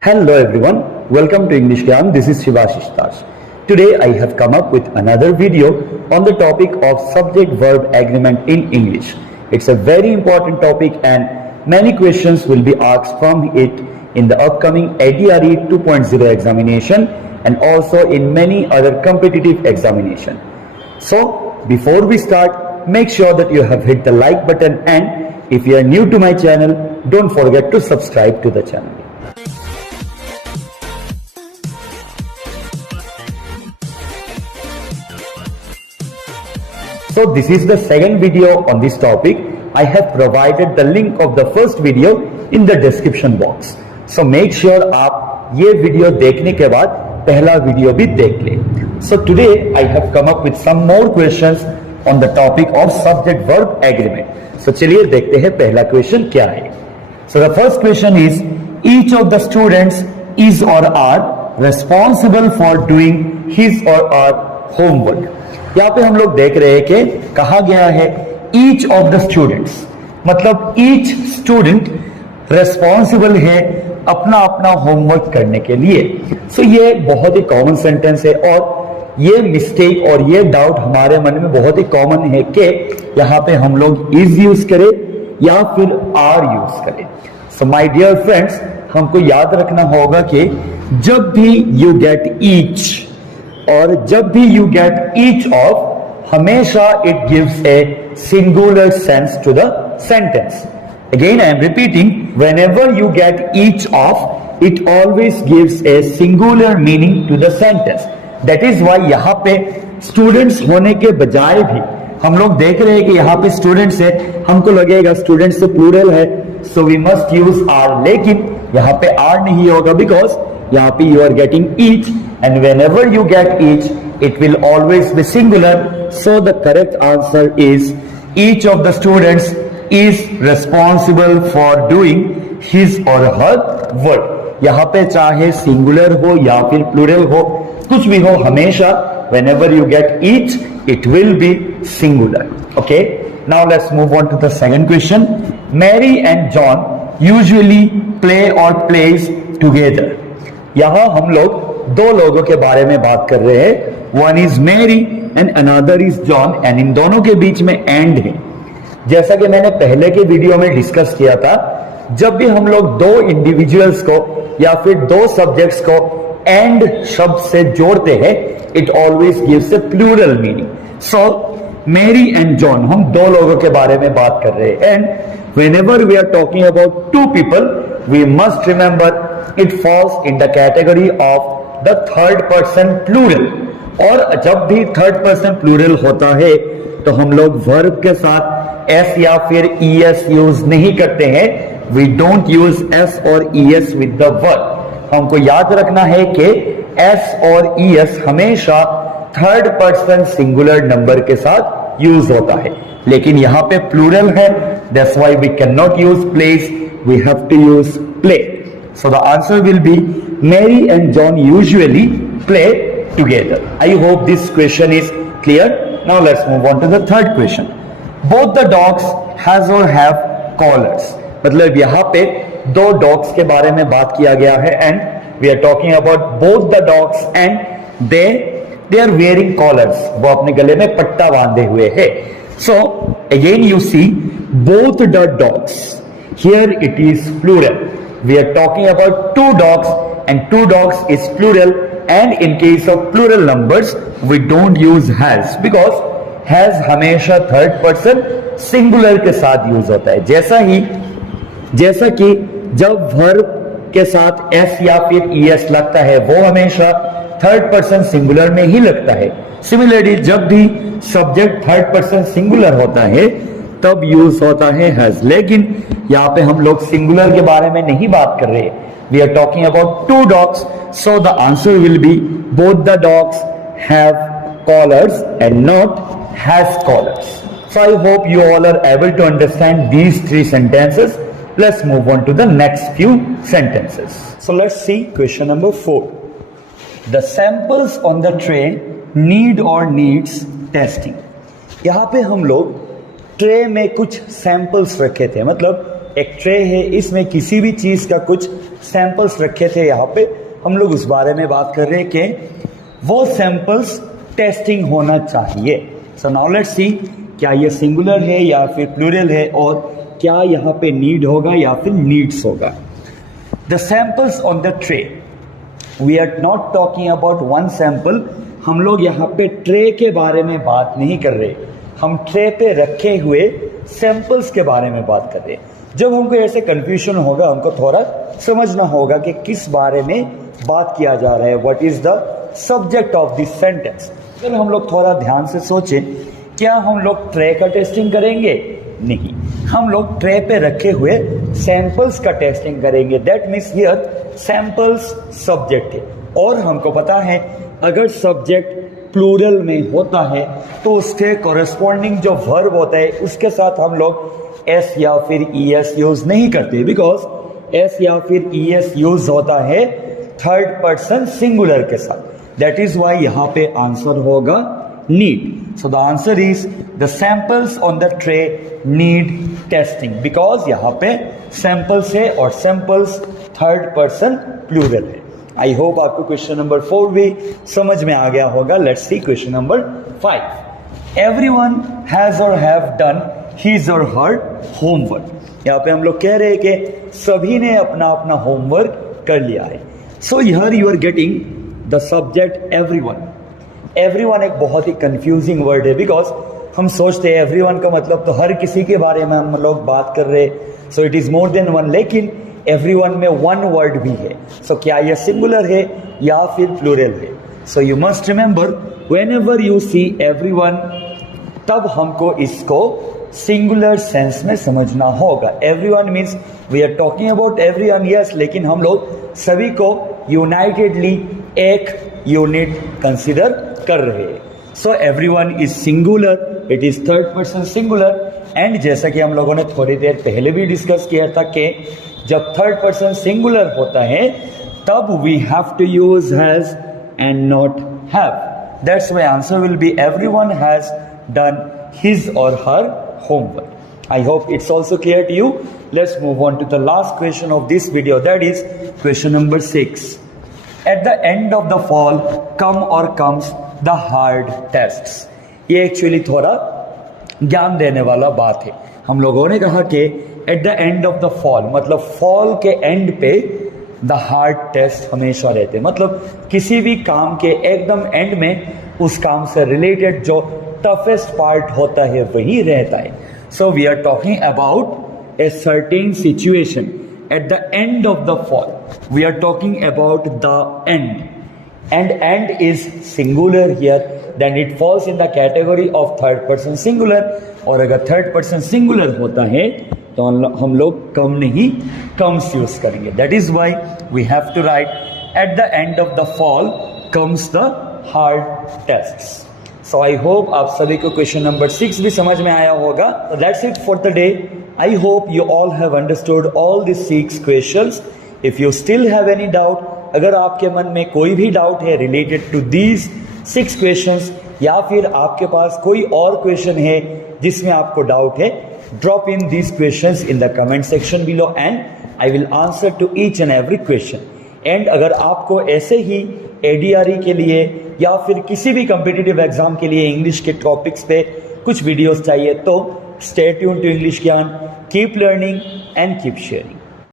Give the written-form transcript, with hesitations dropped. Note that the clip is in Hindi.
Hello everyone, welcome to English Jam. This is Shivashish Das. Today I have come up with another video on the topic of subject-verb agreement in English. It's a very important topic and many questions will be asked from it in the upcoming ADRE 2.0 examination and also in many other competitive examinations. So before we start, make sure that you have hit the like button, and if you are new to my channel, don't forget to subscribe to the channel. So this is the second video on this topic. I have provided the link of the first video in the description box. So make sure आप ये वीडियो देखने के बाद पहला वीडियो भी देख लें. So today I have come up with some more questions on the topic of subject verb agreement. So चलिए देखते हैं पहला क्वेश्चन क्या है. So the first question is, each of the students is or are responsible for doing his or her homework. यहाँ पे हम लोग देख रहे हैं कि कहा गया है each of the students, मतलब each student responsible है अपना अपना होमवर्क करने के लिए. सो ये बहुत ही कॉमन सेंटेंस है और ये मिस्टेक और ये डाउट हमारे मन में बहुत ही कॉमन है कि यहाँ पे हम लोग इज यूज करें या फिर आर यूज करें. सो माय डियर फ्रेंड्स, हमको याद रखना होगा कि जब भी यू गेट ईच और जब भी यू गेट ईच ऑफ, हमेशा it gives a singular sense to the sentence. Again, I am repeating, whenever you get each of, it always gives a singular meaning to the sentence. That is why यहाँ पे students होने के बजाय भी हम लोग देख रहे हैं कि यहाँ पे students है, हमको लगेगा students से plural है, so we must use are. लेकिन यहाँ पे are नहीं होगा because यहाँ पे you are getting each, and whenever you get each, it will always be singular. So the correct answer is each of the students is responsible for doing his or her work. यहाँ पे चाहे सिंगुलर हो या फिर प्लूरल हो, कुछ भी हो, हमेशा whenever you get each, it will be singular. Okay, now let's move on to the second question. Mary and John usually play or plays together. यहाँ हम लोग दो लोगों के बारे में बात कर रहे हैं. One is Mary and another is John, and इन दोनों के बीच में and है. जैसा कि मैंने पहले के वीडियो में डिस्कस किया था, जब भी हम लोग दो इंडिविजुअल्स को या फिर दो सब्जेक्ट्स को एंड शब्द से जोड़ते हैं, it always gives a plural meaning. So Mary and John, हम दो लोगों के बारे में बात कर रहे हैं, and whenever we are talking about two people, we must remember it falls in the category of the third person plural. और जब भी थर्ड पर्सन प्लूरल होता है तो हम लोग वर्ब के साथ एस या फिर ईएस यूज नहीं करते हैं. वी डोंट यूज एस और ईएस विद द वर्ब. हमको याद रखना है कि एस और ईएस हमेशा थर्ड पर्सन सिंगुलर नंबर के साथ यूज होता है, लेकिन यहाँ पे प्लूरल है, that's why we can not use plays, we have to use play. So the answer will be Mary and John usually play together. I hope this question is clear. Now let's move on to the third question. Both the dogs has or have collars. मतलब यहाँ पे दो dogs के बारे में बात किया गया है, and we are talking about both the dogs and they are wearing collars. वो अपने गले में पट्टा बांधे हुए हैं. So again you see both the dogs. Here it is plural. We are talking about two dogs, and two dogs is plural. And in case of plural numbers, we don't use has because has हमेशा थर्ड पर्सन सिंगुलर के साथ यूज होता है. जैसा कि जब वर्ब के साथ एस या फिर ईएस लगता है, वो हमेशा थर्ड पर्सन सिंगुलर में ही लगता है. सिमिलरली जब भी सब्जेक्ट थर्ड पर्सन सिंगुलर होता है तब यूज होता है हैज. लेकिन यहाँ पे हम लोग सिंगुलर के बारे में नहीं बात कर रहे. We are talking about two dogs, so the answer will be both the dogs have collars and not has collars. So I hope you all are able to understand these three sentences. Let's move on to the next few sentences. So let's see question number 4. The samples on the tray need or needs testing. यहाँ पे हम लोग ट्रे में कुछ सैंपल्स रखे थे, मतलब एक ट्रे है, इसमें किसी भी चीज का कुछ सैंपल्स रखे थे यहाँ पे, हम लोग उस बारे में बात कर रहे हैं कि वो सैंपल्स टेस्टिंग होना चाहिए। सो नाउ लेट्स सी क्या ये सिंगुलर है या फिर प्लूरल है, और क्या यहाँ पे नीड होगा या फिर नीड्स होगा। The samples on the tray, we are not talking about one sample. हम लोग यहाँ पे ट्रे के बारे में बात नहीं कर रहे, हम ट्रे पे रखे हुए सैंपल्स के बारे में बात कर रहे हैं। जब हमको ऐसे कंफ्यूजन होगा, हमको थोड़ा समझना होगा कि किस बारे में बात किया जा रहा है, what is the subject of this sentence. अगर हम लोग थोड़ा ध्यान से सोचें, क्या हम लोग ट्रे का टेस्टिंग करेंगे? नहीं, हम लोग ट्रे पे रखे हुए सैंपल्स का टेस्टिंग करेंगे। That means here samples subject है, और हमको पता है अगर सब्जेक्ट प्लूरल में होता है तो उसके कॉरेस्पॉन्डिंग जो वर्ब होता है उसके साथ हम लोग एस या फिर ई एस यूज नहीं करते, बिकॉज एस या फिर ई एस यूज होता है थर्ड पर्सन सिंगुलर के साथ। दैट इज वाई यहाँ पे आंसर होगा need. So the answer is the samples on the tray need testing, because यहाँ पे सैंपल्स है और सैंपल्स थर्ड पर्सन प्लूरल है। आई होप आपको क्वेश्चन नंबर 4 भी समझ में आ गया होगा। Let's see question number 5। Everyone has और हैव डन हिज और हर होमवर्क। यहाँ पे हम लोग कह रहे हैं कि सभी ने अपना अपना होमवर्क कर लिया है। So here you are getting the subject everyone. Everyone एक बहुत ही कंफ्यूजिंग वर्ड है, बिकॉज हम सोचते हैं एवरीवन का मतलब तो हर किसी के बारे में हम लोग बात कर रहे हैं। So it is more than one, लेकिन एवरीवन में वन वर्ड भी है। सो क्या यह सिंगुलर है या फिर प्लूरल है? So you must remember whenever you see everyone, तब हमको इसको सिंगुलर सेंस में समझना होगा। Everyone means we are talking about everyone, yes, लेकिन हम लोग सभी को यूनाइटेडली एक यूनिट कंसिडर कर रहे हैं। So everyone is singular, it is third person singular. And जैसा कि हम लोगों ने थोड़ी देर पहले भी डिस्कस किया था कि जब थर्ड पर्सन सिंगुलर होता है तब we have to use has and not have. That's why answer will be everyone has done his और her homework. I hope it's also clear to you. Let's move on to the last question of this video, that is question number 6. At the end of the fall come or comes the hard tests. ये एक्चुअली थोड़ा ज्ञान देने वाला बात है। हम लोगों ने कहा कि eight the end of the fall, मतलब फॉल के एंड पे द हार्ड टेस्ट हमेशा रहते हैं। मतलब किसी भी काम के एकदम एंड में उस काम से रिलेटेड जो टफेस्ट पार्ट होता है वही रहता है। So we are talking about a certain situation at the end of the fall. We are talking about the end, and end is singular here, then it falls in the category of third person singular। और अगर थर्ड पर्सन सिंगुलर होता है तो हम लोग कम नहीं कम्स यूज करेंगे। That is why we have to write at the end of the fall comes the hard tests. So I hope आप सभी को क्वेश्चन नंबर 6 भी समझ में आया होगा। That's it for the day. I hope you all have understood all the 6 questions. If you still have any doubt, अगर आपके मन में कोई भी डाउट है रिलेटेड टू दीज 6 क्वेश्चंस, या फिर आपके पास कोई और क्वेश्चन है जिसमें आपको डाउट है, drop in these questions in the comment section below and I will answer to each and every question. And अगर आपको ऐसे ही ADRE के लिए या फिर किसी भी कॉम्पिटिटिव एग्जाम के लिए इंग्लिश के टॉपिक्स पे कुछ वीडियोस चाहिए तो स्टे ट्यून्ड टू इंग्लिश ज्ञान। Keep learning and keep sharing.